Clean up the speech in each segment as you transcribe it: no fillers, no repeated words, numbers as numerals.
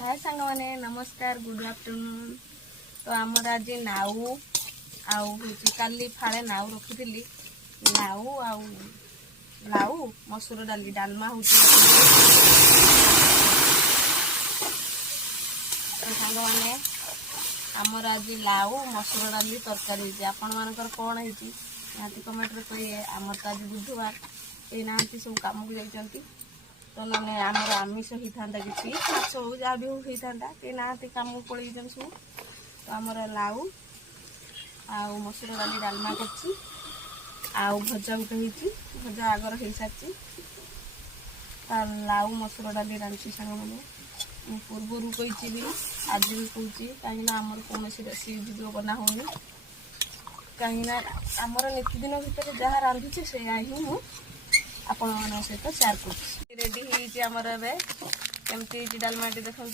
हाय सांग मैंने नमस्कार गुड आफ्टरनून। तो आमर आज नाऊ काली फाड़े नाऊ रखी नाऊ लाऊ मसूर डाली डालमा हो सांग मैंने आमर आज लाऊ मसूर डाली तरकारी आपण मानकर कौन है निहाती कमेंट रे कहिए। आमर तो आज बुधवार कहीं ना सब कम को जाइए तो मैंने आमर आमिष होता कि माछ हो जहाँ भी होता कहीं ना कम पड़े सब। तो आमर लाऊ आउ मसूर डाली डालमा कर भजा गोटे भजा आगर हो सारी लाऊ मसूर डाली रांधि सांग मैंने पूर्वर कही भी आज भी कहे कहीं आमर कौन रेसिपी वीडियो बना होनी कहीं आमर नीतिदिन भितर जहाँ रांधुचे से ही आपण मान सहित शेयर कर रेडी होमर एमती डालमाटी देखो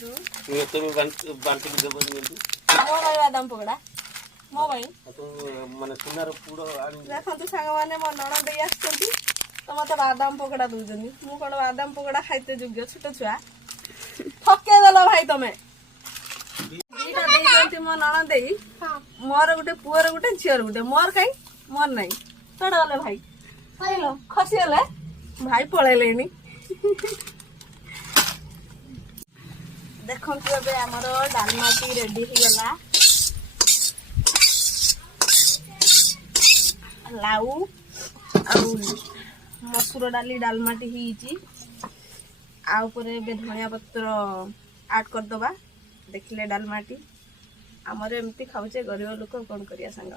मो भाई बादाम पकड़ा मो भाई देखो सांग मैंने मो नणंद आसती तो मत बादाम पकड़ा दौरान मुझे कौन बादाम पकड़ा खाइते योग्य छोट छुआ ठके देल भाई तुम दीटा मो नणंद मोर गोटे पुअर गोटे झीर गोटे मोर कहीं मोर नहीं कड़े गले भाई खसीगले भाई पलैले देखु आमर डालमाटी रेडी होगला लाऊ मसूर डाली डालमाटी होपरे धनिया पत्र आड करदबा देखिले डालमाटी आमर एमती खाऊचे गरीब लोक कौन करिया सांग